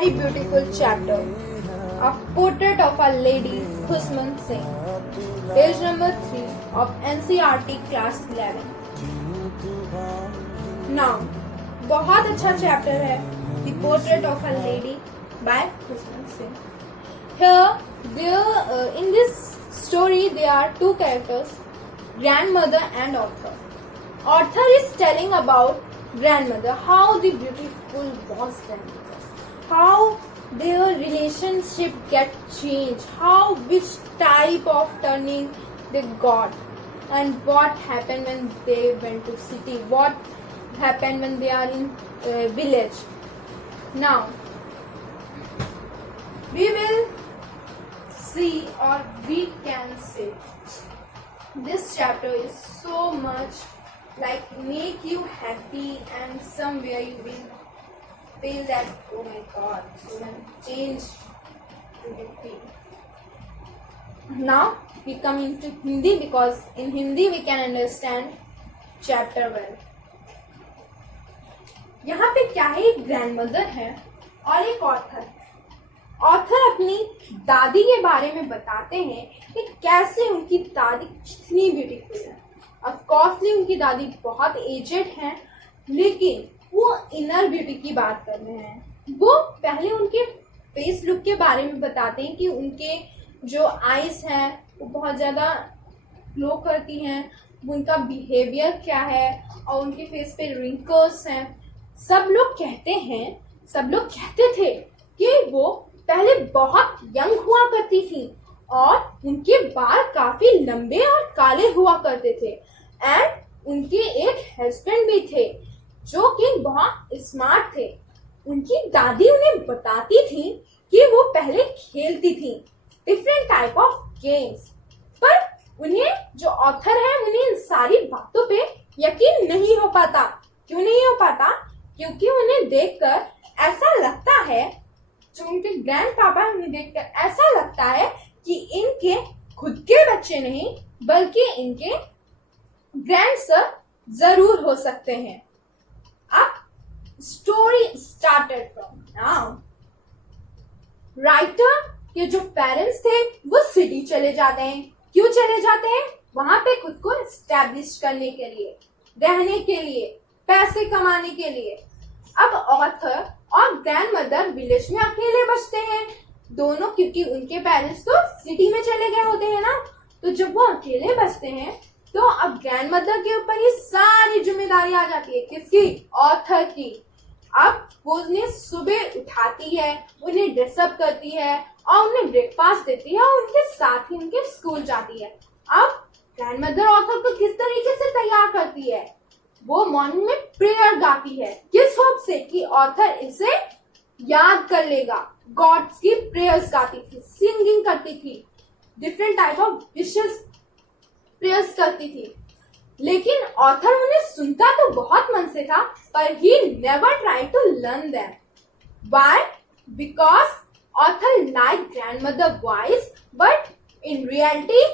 very beautiful chapter, A Portrait of a Lady, Khusman Singh, page number 3 of NCERT class 11. Now, बहुत अच्छा chapter है The Portrait of a Lady by Khusman Singh. Here, in this story, there are two characters, grandmother and author. Author is telling about grandmother, how the beautiful was grandmother, how their relationship get changed, how which type of turning they got, and what happened when they went to city, what happened when they are in village. Now we will see, or we can say, this chapter is so much like make you happy, and somewhere you will feel that, oh my god, so much change you will feel. Now we come into Hindi, because in Hindi we can understand chapter well. यहाँ पे क्या है, एक grandmother है और एक author. Author अपनी दादी के बारे में बताते हैं कि कैसे उनकी दादी कितनी ब्यूटीफुल है. ऑफकोर्सली उनकी दादी बहुत एजेड हैं, लेकिन वो इनर ब्यूटी की बात कर रहे हैं. वो पहले उनके फेस लुक के बारे में बताते हैं कि उनके जो आईज हैं वो बहुत ज़्यादा ग्लो करती हैं, उनका बिहेवियर क्या है, और उनके फेस पे रिंकल्स हैं. सब लोग कहते थे कि वो पहले बहुत यंग हुआ करती थी और उनके बाल काफी लंबे और काले हुआ करते थे. एंड उनके एक हस्बैंड भी थे जो कि बहुत स्मार्ट थे. उनकी दादी उन्हें बताती थी कि वो पहले खेलती थी डिफरेंट टाइप ऑफ गेम्स, पर उन्हें जो ऑथर है उन्हें इन सारी बातों पे यकीन नहीं हो पाता. क्यों नहीं हो पाता? क्योंकि उन्हें देखकर ऐसा लगता है, जो उनके ग्रैंड पापा उन्हें देखकर ऐसा लगता है कि इनके खुद के बच्चे नहीं बल्कि इनके ग्रैंडसन जरूर हो सकते हैं. अब story started from now. Writer के जो पेरेंट्स थे वो सिटी चले जाते हैं. क्यों चले जाते हैं? वहां पे खुद को एस्टैब्लिश करने के लिए, रहने के लिए, पैसे कमाने के लिए. अब ऑथर और ग्रैंडमदर विलेज में अकेले बचते हैं दोनों, क्योंकि उनके पेरेंट्स तो सिटी में चले गए होते हैं ना. तो जब वो अकेले बचते हैं तो अब ग्रैंडमदर के ऊपर ये सारी जिम्मेदारी आ जाती है. किसकी? ऑथर की. अब वो उन्हें सुबह उठाती है, उन्हें ड्रेसअप करती है और उन्हें ब्रेकफास्ट देती है और उनके साथ ही उनके स्कूल जाती है. अब ग्रैंडमदर ऑथर को किस तरीके से तैयार करती है? वो मॉर्निंग में प्रेयर गाती है. किस होप से? कि ऑथर इसे याद कर लेगा. गॉड्स की प्रेयर्स गाती थी, सिंगिंग करती थी, different type of wishes prayers करती थी. लेकिन ऑथर उन्हें सुनता तो बहुत मन से था, पर he never try to learn them. Why? Because author like grandmother voice, but in reality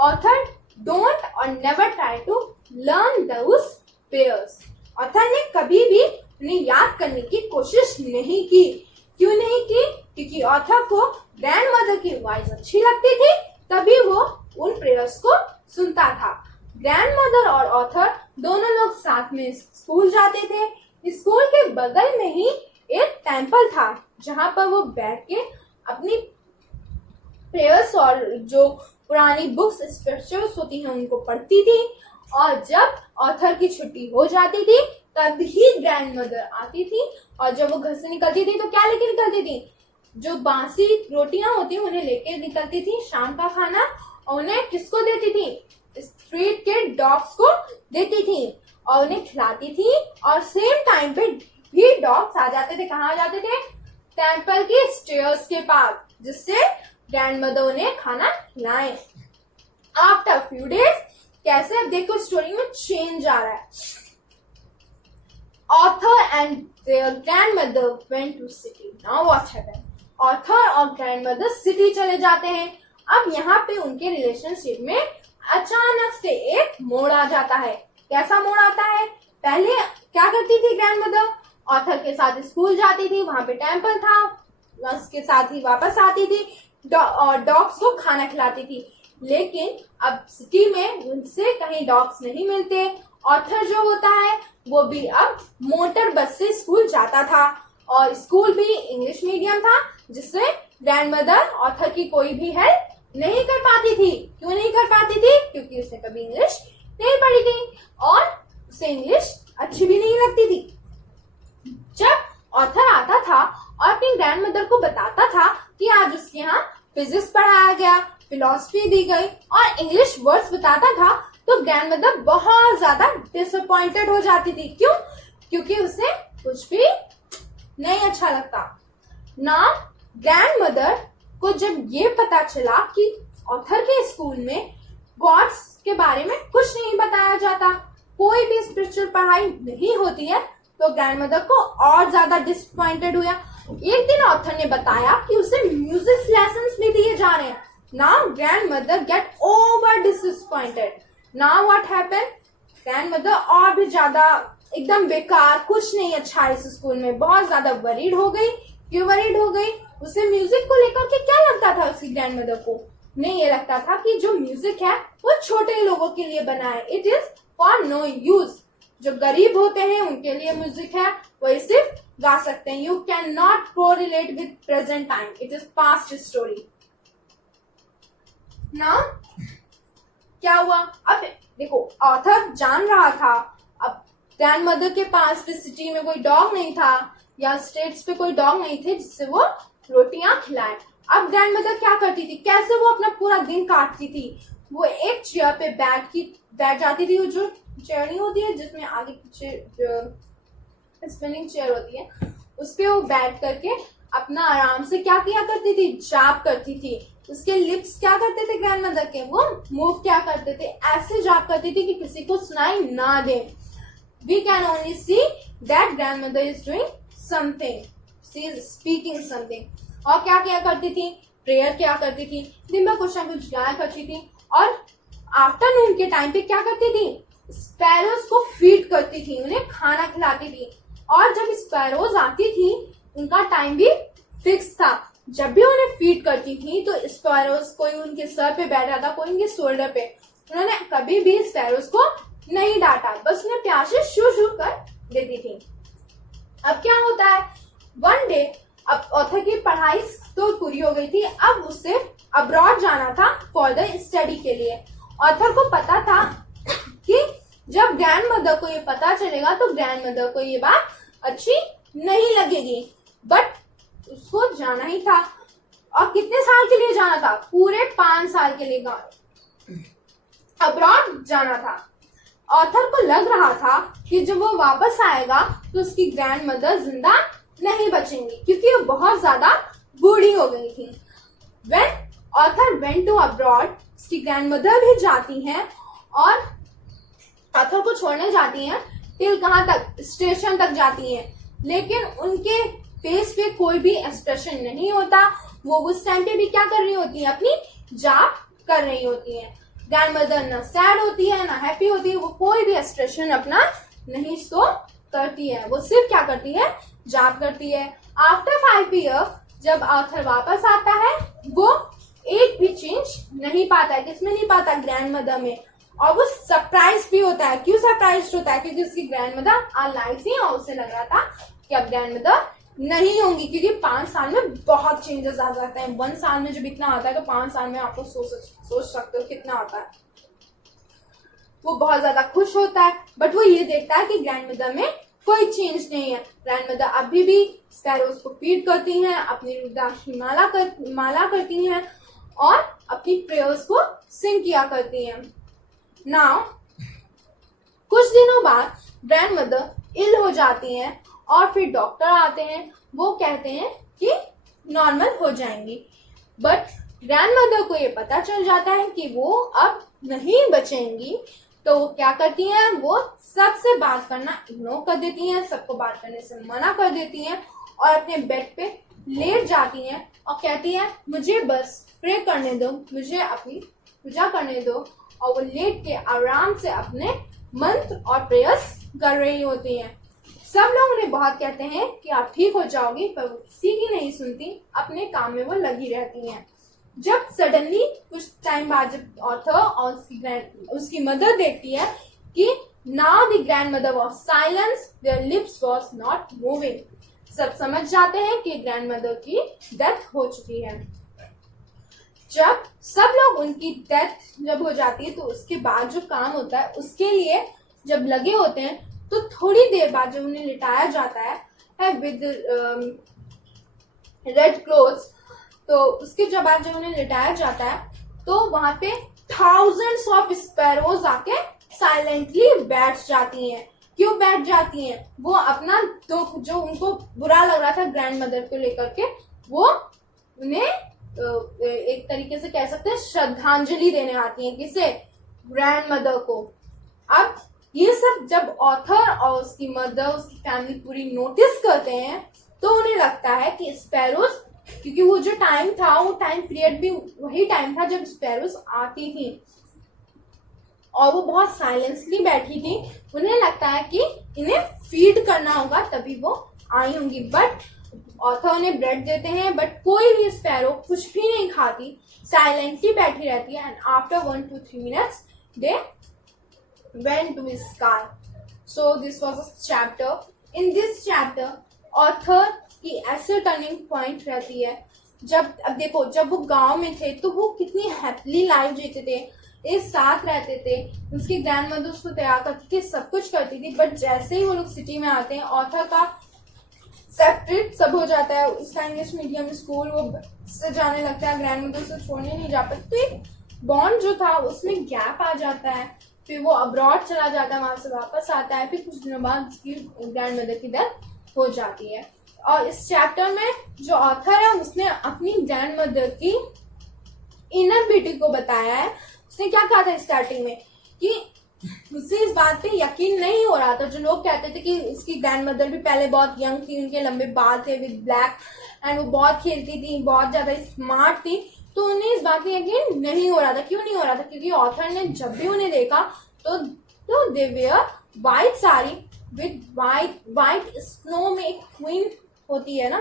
author don't और never try to learn those prayers. Author ने कभी भी उन्हें याद करने की कोशिश नहीं की. क्यों नहीं की? क्योंकि ऑथर को ग्रैंडमदर की वॉइस अच्छी लगती थी, तभी वो उन प्रेयर्स को सुनता था. ग्रैंडमदर और ऑथर दोनों लोग साथ में स्कूल जाते थे. स्कूल के बगल में ही एक टेम्पल था जहां पर वो बैठ के अपनी प्रेयर्स और जो पुरानी बुक्स स्क्रिप्चर्स होती हैं उनको पढ़ती थी. और जब ऑथर की छुट्टी हो जाती थी तब ही ग्रैंडमदर आती थी, और जब वो घर से निकलती थी तो क्या लेके निकलती थी? जो बासी रोटियां होती हैं उन्हें लेके निकलती थी, शाम का खाना. और उन्हें किसको देती थी? स्ट्रीट के डॉग्स को देती थी और उन्हें खिलाती थी. और सेम टाइम पे भी डॉग्स आ जाते थे. कहाँ आ जाते थे? टेम्पल के स्टेयर्स के पास, जिससे ग्रैंडमदर उन्हें खाना खिलाए. आफ्टर फ्यू डेज कैसे, अब देखो स्टोरी में चेंज आ रहा है. Author and their grandmother went to city. Now what happened? Author और ग्रैंडमदर सिटी चले जाते हैं. अब यहाँ पे उनके रिलेशनशिप में अचानक से एक मोड़ आ जाता है. कैसा मोड़ आता है? पहले क्या करती थी ग्रैंडमदर? ऑथर के साथ स्कूल जाती थी, वहां पे टेम्पल था, उसके साथ ही वापस आती थी और डॉग्स को खाना खिलाती थी। लेकिन अब सिटी में उनसे कहीं डॉग्स नहीं मिलते। ऑथर जो होता है वो भी अब मोटर बस से स्कूल जाता था और स्कूल भी इंग्लिश मीडियम था, जिससे ग्रैंडमदर ऑथर की कोई भी हेल्प नहीं कर पाती थी। क्यों नहीं कर पाती थी? क्योंकि उसने कभी इंग्लिश नहीं पढ़ी थी और उसे इंग्लिश अच्छी भी नहीं लगती थी। जब ऑथर आता था और अपनी ग्रैंडमदर को बताता था कि आज उसके यहाँ फिजिक्स पढ़ाया गया, फिलॉसफी दी गई और इंग्लिश वर्ड्स बताता था, तो ग्रैंडमदर बहुत ज्यादा डिसअपॉइंटेड हो जाती थी। क्यों? क्योंकि उसे कुछ भी नहीं अच्छा लगता। ना ग्रैंडमदर को जब ये पता चला कि ऑथर के स्कूल में गॉड्स के बारे में कुछ नहीं बताया जाता, कोई भी स्पिरिचुअल पढ़ाई नहीं होती है, तो ग्रैंडमदर को और ज्यादा डिसअपॉइंटेड हुआ। एक दिन ऑथर ने बताया कि उसे म्यूजिक लेसन्स भी दिए जा रहे हैं। Now grandmother get over disappointed. Now what happened? Grandmother और भी ज्यादा एकदम बेकार, कुछ नहीं अच्छा है इस स्कूल में, बहुत ज्यादा वरीड हो गई। क्यों वरीड हो गई? उसे म्यूजिक को लेकर के क्या लगता था उसकी ग्रैंडमदर को? नहीं, ये लगता था कि जो म्यूजिक है वो छोटे लोगों के लिए बना है, it is for no use. जो गरीब होते हैं उनके लिए म्यूजिक है, वही सिर्फ गा सकते हैं। You can not correlate with present time, it is past story. ना क्या हुआ? अब देखो, ऑथर जान रहा था अब ग्रैंडमदर के पास भी सिटी में कोई डॉग नहीं था या स्टेट्स पे कोई डॉग नहीं थे जिससे वो रोटियां खिलाए। अब ग्रैंडमदर क्या करती थी, कैसे वो अपना पूरा दिन काटती थी? वो एक चेयर पे बैठ जाती थी, वो जो चेयर नहीं होती है जिसमें आगे पीछे जो स्पिनिंग चेयर होती है, उस पे वो बैठ करके अपना आराम से क्या किया करती थी, जाप करती थी। उसके लिप्स क्या करते थे ग्रैंडमदर के, वो मूव क्या करते थे, ऐसे जाप करती थी कि किसी को सुनाई ना दे। We can only see that grandmother is doing something, she is speaking something. और क्या क्या करती थी? प्रेयर क्या करती थी, दिन भर कुछ ना कुछ गाया करती थी। और आफ्टरनून के टाइम पे क्या करती थी? स्पैरोज को फीड करती थी, उन्हें खाना खिलाती थी। और जब स्पैरोज आती थी उनका टाइम भी फिक्स था। जब भी उन्हें फीड करती थी तो स्पैरोज कोई उनके सर पे बैठा था, कोई उनके शोल्डर पे। उन्होंने कभी भी स्पैरोज को नहीं डांटा, बस उन्हें प्यार से शू शू कर देती थी। अब क्या होता है, वन डे अब ऑथर की पढ़ाई तो पूरी हो गई थी, अब उसे अब्रॉड जाना था फॉर द स्टडी के लिए। ऑथर को पता था कि जब ग्रैंडमदर को ये पता चलेगा तो ग्रैंडमदर को ये बात अच्छी नहीं लगेगी, बट उसको जाना ही था। और कितने साल के लिए जाना था? पूरे 5 साल के लिए अब्रॉड जाना था। ऑथर को लग रहा था कि जब वो वापस आएगा तो उसकी ग्रैंडमदर जिंदा नहीं बचेंगी, क्योंकि वो बहुत ज्यादा बूढ़ी हो गई थी। When author went to abroad, उसकी ग्रैंडमदर भी जाती हैं और ऑथर को छोड़ने जाती हैं। टिल कहाँ तक? स्टेशन तक जाती हैं, लेकिन उनके फेस पे कोई भी एक्सप्रेशन नहीं होता। वो उस टाइम पे भी क्या कर रही होती है? अपनी जाप कर रही होती है। ग्रैंडमदर ना सैड होती है ना हैप्पी होती है, वो कोई भी एक्सप्रेशन अपना नहीं शो करती है, वो सिर्फ क्या करती है? जाप करती है। आफ्टर 5 ईयर जब ऑथर वापस आता है, वो एक भी चेंज नहीं पाता है। किसमें नहीं पाता? ग्रैंडमदर में। और वो सरप्राइज भी होता है। क्यों सरप्राइज होता है? क्योंकि उसकी ग्रैंडमदर अलाइव थी और उसे लग रहा था कि अब ग्रैंडमदर नहीं होंगी, क्योंकि 5 साल में बहुत चेंजेस आ जाते हैं। 1 साल में जब इतना आता है तो 5 साल में आपको सोच सकते हो कितना आता है। वो बहुत ज्यादा खुश होता है, बट वो ये देखता है कि ग्रैंडमदर में कोई चेंज नहीं है। ग्रैंडमदर अभी भी स्पैरोज को फीड करती हैं, अपनी रुद्राक्ष की माला करती हैं और अपनी प्रेयर्स को सिंग किया करती हैं। नाउ कुछ दिनों बाद ग्रैंडमदर इल हो जाती हैं और फिर डॉक्टर आते हैं। वो कहते हैं कि नॉर्मल हो जाएंगी, बट ग्रैंडमदर को ये पता चल जाता है कि वो अब नहीं बचेंगी। तो वो क्या करती हैं? वो सबसे बात करना इग्नोर कर देती हैं, सबको बात करने से मना कर देती हैं और अपने बेड पे लेट जाती हैं और कहती हैं मुझे बस प्रे करने दो, मुझे अपनी पूजा करने दो। और वो लेट के आराम से अपने मंत्र और प्रेयर्स कर रही होती हैं। सब लोग उन्हें बहुत कहते हैं कि आप ठीक हो जाओगी, पर वो किसी की नहीं सुनती, अपने काम में वो लगी रहती हैं। जब सडनली कुछ टाइम बाद जब ऑथर और उसकी मदर देखती है कि now the grandmother was silence, there lips was not moving, सब समझ जाते हैं कि ग्रैंडमदर की डेथ हो चुकी है। जब सब लोग उनकी डेथ जब हो जाती है तो उसके बाद जो काम होता है उसके लिए जब लगे होते हैं, तो थोड़ी देर बाद जब उन्हें लिटाया जाता है विद रेड क्लोथ्स, तो उसके बाद जब उन्हें लिटाया जाता है तो वहां पे थाउजेंड्स ऑफ स्पैरोज आके साइलेंटली बैठ जाती हैं। क्यों बैठ जाती हैं? वो अपना दुख जो उनको बुरा लग रहा था ग्रैंडमदर को लेकर के, वो उन्हें एक तरीके से कह सकते हैं श्रद्धांजलि देने आती हैं। किसे? ग्रैंडमदर को। अब ये सब जब ऑथर और उसकी मदर, उसकी फैमिली पूरी नोटिस करते हैं तो उन्हें लगता है कि स्पैरोज, क्योंकि वो जो टाइम था वो टाइम पीरियड भी वही टाइम था जब स्पैरोज आती थी और वो बहुत साइलेंसली बैठी थी, उन्हें लगता है कि इन्हें फीड करना होगा तभी वो आई होंगी। बट ऑथर उन्हें ब्रेड देते हैं, बट कोई भी स्पैरो कुछ भी नहीं खाती, साइलेंटली बैठी रहती है। And after 1 to 3 minutes they went to the sky. So this was a chapter. In this chapter, author की ऐसे टर्निंग पॉइंट रहती है जब, अब देखो, जब वो गांव में थे तो वो कितनी हैप्पीली लाइफ जीते थे, एक साथ रहते थे, उसकी ग्रैंडमदर उसको तैयार करती थी, सब कुछ करती थी। बट जैसे ही वो लोग सिटी में आते हैं, ऑथर का सेपरेट सब हो जाता है, उसका इंग्लिश मीडियम स्कूल वो से जाने लगता है, ग्रैंडमदर उसे छोड़ने नहीं जा पाती, तो एक बॉन्ड जो था उसमें गैप आ जाता है। फिर वो अब्रॉड चला जाता है, वहां से वापस आता है, फिर कुछ दिनों बाद उसकी ग्रैंडमदर की डेथ हो जाती है। और इस चैप्टर में जो ऑथर है उसने अपनी ग्रैंडमदर की इनर ब्यूटी को बताया है। उसने क्या कहा था स्टार्टिंग में कि उसे इस बात पे यकीन नहीं हो रहा था, जो लोग कहते थे कि उसकी ग्रैंडमदर भी पहले बहुत यंग थी, उनके लंबे बाल थे विद ब्लैक, एंड वो बहुत खेलती थी, बहुत ज्यादा स्मार्ट थी, तो उन्हें इस बात पे यकीन नहीं हो रहा था। क्यों नहीं हो रहा था? क्योंकि ऑथर ने जब भी उन्हें देखा तो they wear white sari with white snow में एक क्वीन होती है ना,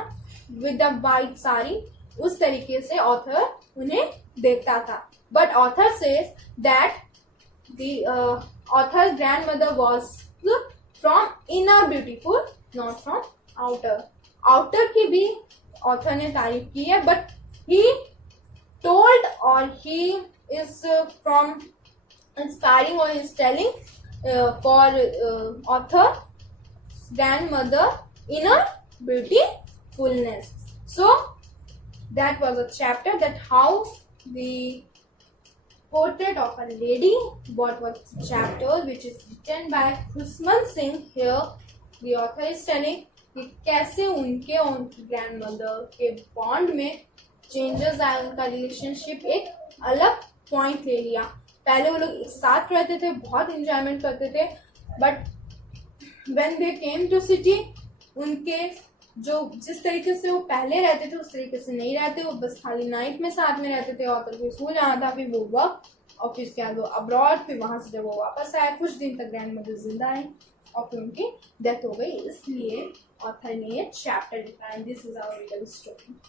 विद द व्हाइट साड़ी, उस तरीके से ऑथर उन्हें देखता था। But author says that the author grandmother was from inner beautiful, not from outer. Outer की भी ऑथर ने तारीफ की है, but he told or he is from inspiring or is telling for author grandmother inner beautifulness. So that was a chapter, that how the portrait of a lady, what was the chapter which is written by Khusman Singh. Here the author is telling कि कैसे उनके और उनकी grandmother के bond में changes आए, उनका relationship एक अलग पॉइंट ले लिया। पहले वो लोग एक साथ रहते थे, बहुत एंजॉयमेंट करते थे, but when they came to city, उनके जो जिस तरीके से वो पहले रहते थे उस तरीके से नहीं रहते। वो बस खाली नाइट में साथ में रहते थे, और फिर स्कूल जाना था, फिर वो वर्क, और फिर उसके बाद वो अब्रॉड, फिर वहां से जब वो वापस आया कुछ दिन तक ग्रैंडमदर जिंदा रही और फिर उनकी डेथ हो गई। इसलिए ऑथर ने ये चैप्टर लिखा है। This is our story.